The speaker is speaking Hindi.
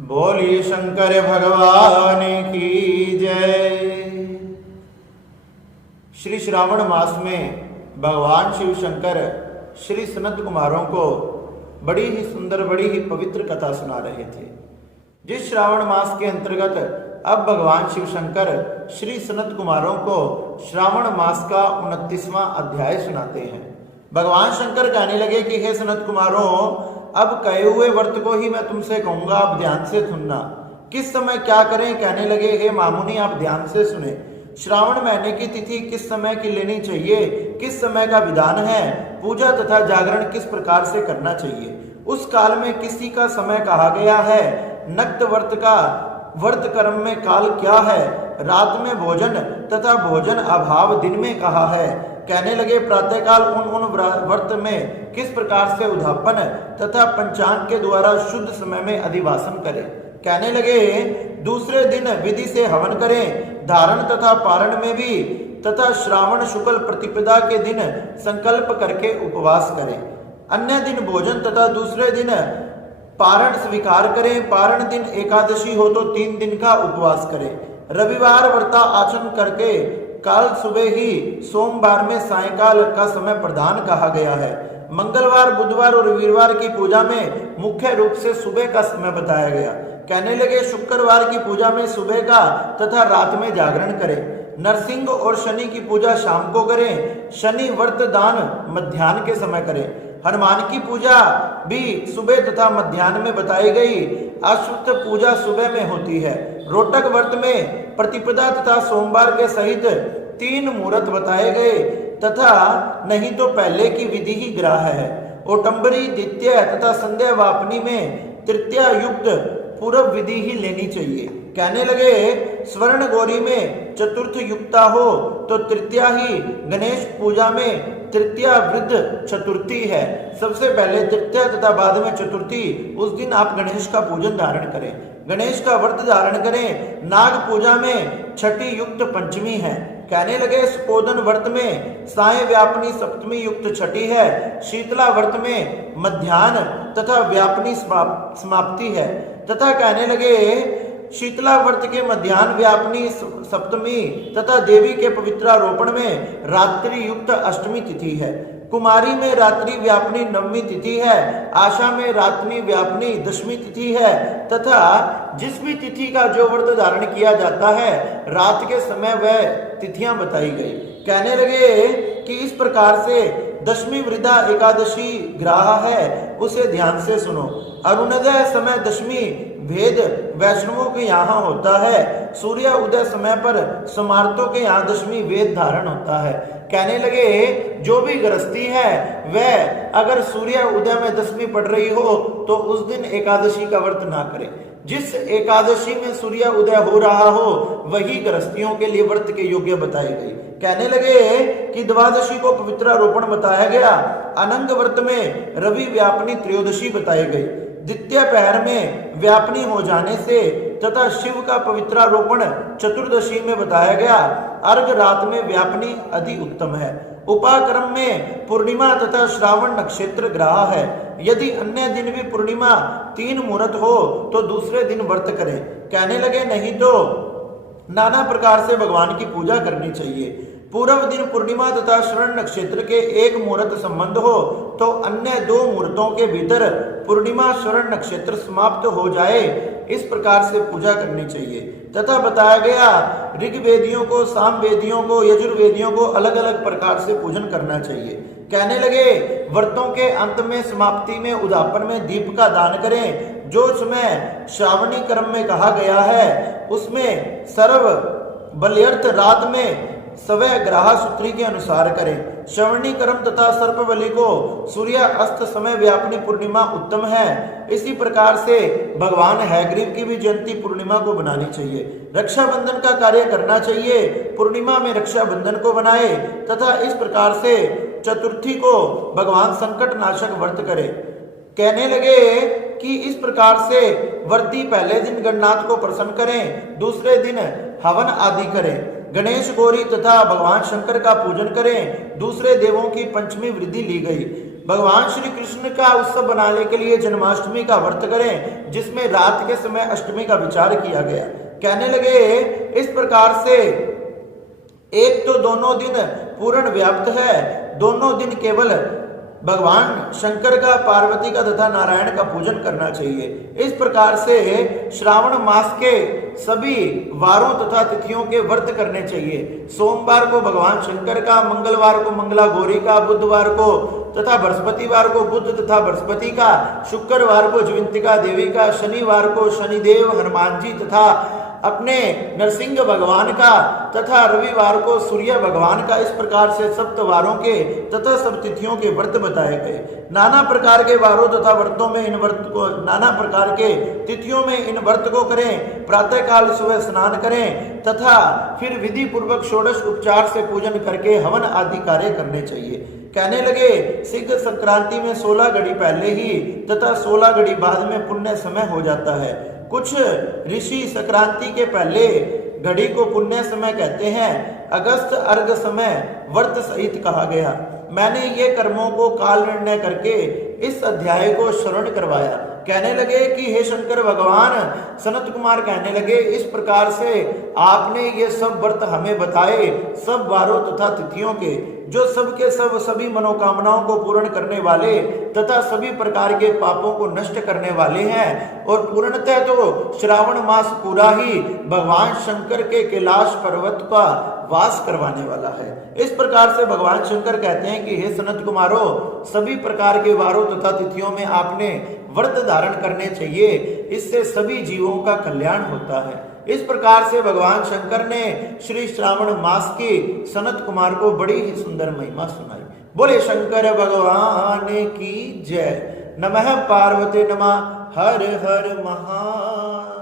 बोलिए शंकर भगवान की जय। श्री श्रावण मास में भगवान शिव शंकर श्री सनत कुमारों को बड़ी ही सुंदर बड़ी ही पवित्र कथा सुना रहे थे। जिस श्रावण मास के अंतर्गत अब भगवान शिव शंकर श्री सनत कुमारों को श्रावण मास का 29वां अध्याय सुनाते हैं। भगवान शंकर कहने लगे कि हे सनत कुमारों, अब कहे हुए व्रत को ही मैं तुमसे कहूंगा, आप ध्यान से सुनना। किस समय क्या करें? कहने लगे हे मामुनि, आप ध्यान से सुने। श्रावण महीने की तिथि किस समय की लेनी चाहिए, किस समय का विधान है, पूजा तथा जागरण किस प्रकार से करना चाहिए, उस काल में किसी का समय कहा गया है, नक्त व्रत का व्रत कर्म में काल क्या है, रात में भोजन तथा भोजन अभाव दिन में कहा है। कहने लगे प्रातःकाल उन व्रत में किस प्रकार से उद्यापन तथा पंचांग के द्वारा शुद्ध समय में अधिवासन करें। कहने लगे दूसरे दिन विधि से हवन करें, धारण तथा पारण में भी, तथा श्रावण शुक्ल प्रतिपदा के दिन संकल्प करके उपवास करें। अन्य दिन भोजन तथा दूसरे दिन पारण स्वीकार करें। पारण दिन एकादशी हो तो 3 दिन का उपवास करें। रविवार व्रता आचरण करके काल सुबह ही सोमवार में सायंकाल का समय प्रदान कहा गया है। मंगलवार, बुधवार और वीरवार की पूजा में मुख्य रूप से सुबह का समय बताया गया। कहने लगे शुक्रवार की पूजा में सुबह का तथा रात में जागरण करें। नरसिंह और शनि की पूजा शाम को करें। शनि व्रत दान मध्याह्न के समय करें। हनुमान की पूजा भी सुबह तथा मध्याह्न में बताई गई। अश्वत्थ पूजा सुबह में होती है। रोटक व्रत में प्रतिपदा तथा सोमवार के सहित 3 मुहूर्त बताए गए तथा नहीं तो पहले की विधि ही ग्राह्य है। ओटंबरी, द्वितीय तथा संध्या वापनी में तृतीया युक्त पूर्व विधि ही लेनी चाहिए। कहने लगे स्वर्ण गौरी में चतुर्थ युक्ता हो तो तृतीया ही, गणेश पूजा में तृतीया वृद्ध चतुर्थी है। सबसे पहले तृतीया तथा बाद में चतुर्थी, उस दिन आप गणेश का पूजन धारण करें, गणेश का व्रत धारण करें। नाग पूजा में छठी युक्त पंचमी है। कहने लगे स्पोदन व्रत में साय व्यापनी सप्तमी युक्त छठी है। शीतला व्रत में मध्याह्न तथा व्यापनी समाप्ति है। तथा कहने लगे शीतला व्रत के मध्याह्न व्यापनी सप्तमी तथा देवी के पवित्रारोपण में रात्रि युक्त अष्टमी तिथि है। कुमारी में रात्रि व्यापनी नवमी तिथि है। आशा में रात्रि व्यापनी दशमी तिथि है। तथा जिस भी तिथि का जो व्रत धारण किया जाता है रात के समय वह तिथियां बताई गई। कहने लगे कि इस प्रकार से दशमी वृद्धा एकादशी ग्राह है, उसे ध्यान से सुनो। अरुणोदय समय दशमी भेद वैष्णवों के यहाँ होता है। सूर्य उदय समय पर समार्तों के यहाँ दशमी वेद धारण होता है। कहने लगे जो भी गृहस्थी है वह अगर सूर्य उदय में दशमी पड़ रही हो तो उस दिन एकादशी का व्रत ना करे। जिस एकादशी में सूर्य उदय हो रहा हो वही गृहस्थियों के लिए व्रत के योग्य बताई गई। कहने लगे कि द्वादशी को पवित्रारोपण बताया गया। अनंग व्रत में रवि व्यापनी त्रयोदशी बताई गई। द्वितीय पहर में व्यापनी हो जाने से तथा शिव का पवित्रारोपण चतुर्दशी में बताया गया। अर्घ रात में व्यापनी अति उत्तम है। उपाक्रम में पूर्णिमा तथा श्रावण नक्षत्र ग्राह है। यदि अन्य दिन भी पूर्णिमा 3 मुहूर्त हो तो दूसरे दिन व्रत करें। कहने लगे नहीं तो नाना प्रकार से भगवान की पूजा करनी चाहिए। पूर्व दिन पूर्णिमा तथा श्रवण नक्षत्र के 1 मुहूर्त संबंध हो तो अन्य 2 मुहूर्तों के भीतर पूर्णिमा श्रवण नक्षत्र समाप्त हो जाए, इस प्रकार से पूजा करनी चाहिए। तथा बताया गया ऋग्वेदियों को, सामवेदियों को, यजुर्वेदियों को अलग अलग प्रकार से पूजन करना चाहिए। कहने लगे व्रतों के अंत में समाप्ति में उद्यापन में दीप का दान करें। जो समय श्रावणी क्रम में कहा गया है उसमें सर्व बल्यर्थ रात में सवय ग्रह सूत्री के अनुसार करें। श्रवणी कर्म तथा सर्पबलि को सूर्य अस्त समय व्यापनी पूर्णिमा उत्तम है। इसी प्रकार से भगवान हैग्रीव की भी जयंती पूर्णिमा को बनानी चाहिए। रक्षाबंधन का कार्य करना चाहिए, पूर्णिमा में रक्षाबंधन को बनाए। तथा इस प्रकार से चतुर्थी को भगवान संकट नाशक व्रत करे। कहने लगे कि इस प्रकार से व्रती पहले दिन गणनाथ को प्रसन्न करें, दूसरे दिन हवन आदि करें। गणेश गौरी तथा भगवान शंकर का पूजन करें। दूसरे देवों की पंचमी वृद्धि ली गई। भगवान श्री कृष्ण का उत्सव बनाने के लिए जन्माष्टमी का व्रत करें, जिसमें रात के समय अष्टमी का विचार किया गया। कहने लगे इस प्रकार से एक तो दोनों दिन पूर्ण व्याप्त है, दोनों दिन केवल भगवान शंकर का, पार्वती का तथा नारायण का पूजन करना चाहिए। इस प्रकार से श्रावण मास के सभी वारों तथा तिथियों के व्रत करने चाहिए। सोमवार को भगवान शंकर का, मंगलवार को मंगला गौरी का, बुधवार को तथा बृहस्पतिवार को बुध तथा बृहस्पति का, शुक्रवार को जयंतिका देवी का, शनिवार को शनिदेव हनुमान जी तथा अपने नरसिंह भगवान का, तथा रविवार को सूर्य भगवान का। इस प्रकार से सप्तवारों के तथा सब तिथियों के व्रत बताए गए। नाना प्रकार के वारों तथा व्रतों में इन व्रत को, नाना प्रकार के तिथियों में इन व्रत को करें। प्रातः काल सुबह स्नान करें तथा फिर विधि पूर्वक षोडश उपचार से पूजन करके हवन आदि कार्य करने चाहिए। कहने लगे सिद्ध संक्रांति में 16 घड़ी पहले ही तथा 16 घड़ी बाद में पुण्य समय हो जाता है। कुछ ऋषि संक्रांति के पहले घड़ी को पुण्य समय कहते हैं। अगस्त अर्घ समय व्रत सहित कहा गया। मैंने ये कर्मों को काल निर्णय करके इस अध्याय को श्रवण करवाया। कहने लगे कि हे शंकर भगवान, सनत कुमार कहने लगे इस प्रकार से आपने ये सब व्रत हमें बताए, सब वारों तथा तिथियों के, जो सबके सब सभी मनोकामनाओं को पूर्ण करने वाले तथा सभी प्रकार के पापों को नष्ट करने वाले हैं। और पूर्णतः तो श्रावण मास पूरा ही भगवान शंकर के कैलाश पर्वत का वास करवाने वाला है। इस प्रकार से भगवान शंकर कहते हैं कि हे सनत कुमारो, सभी प्रकार के वारों तथा तिथियों में आपने व्रत धारण करने चाहिए, इससे सभी जीवों का कल्याण होता है। इस प्रकार से भगवान शंकर ने श्री श्रावण मास की सनत कुमार को बड़ी ही सुंदर महिमा सुनाई। बोले शंकर भगवान की जय। नमः पार्वती नमः। हर हर महादेव।